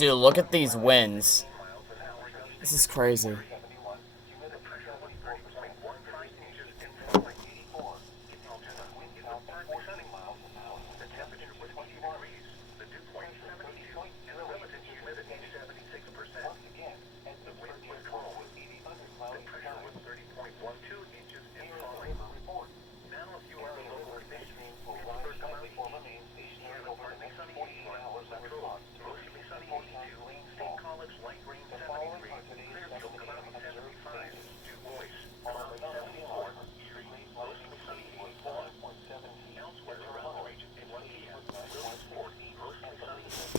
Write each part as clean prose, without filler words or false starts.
Dude, look at these winds. This is crazy.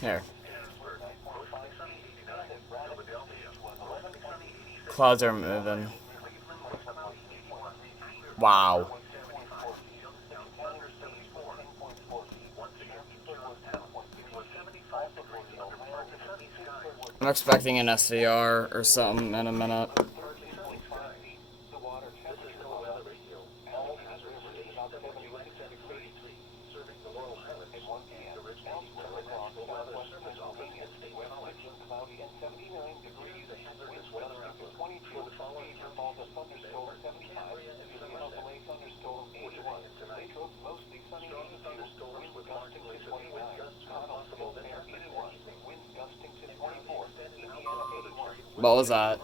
Here. Clouds are moving. Wow. I'm expecting an SVR or something in a minute. What was that?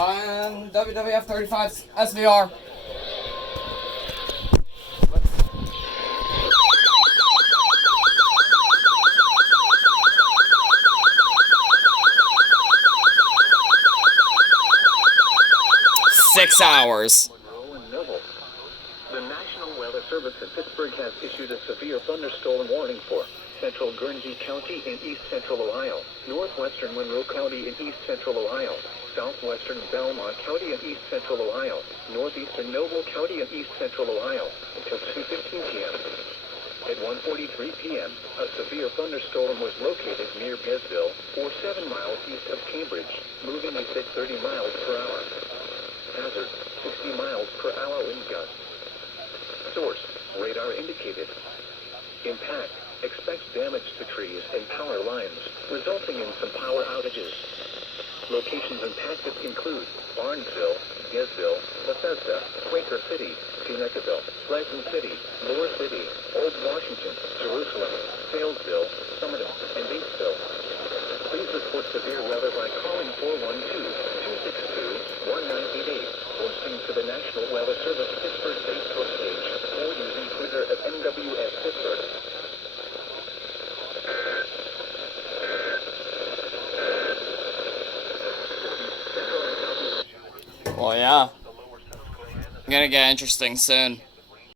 on WWF35's SVR. Six hours. The National Weather Service in Pittsburgh has issued a severe thunderstorm warning for central Guernsey County in east central Ohio, northwestern Monroe County in east central Ohio, southwestern Belmont County in east central Ohio, northeastern Noble County in east central Ohio, until 2:15 p.m. At 1:43 p.m., a severe thunderstorm was located near Bezville, or 7 miles east of Cambridge, moving at 30 miles per hour. Hazard, 60 miles per hour wind gusts. Source, radar indicated. Impact, expects damage to trees and power lines, resulting in some power outages. Locations impacted include Barnesville, Gezville, Bethesda, Quaker City, Teaneckville, Pleasant City, Lower City, Old Washington, Jerusalem, Salesville, Summit, and Batesville. Please report severe weather by calling 412-262-1988 or sing to the National Weather Service Pittsburgh Facebook page or using Twitter at NWS Pittsburgh. Well, yeah. Gonna get interesting soon.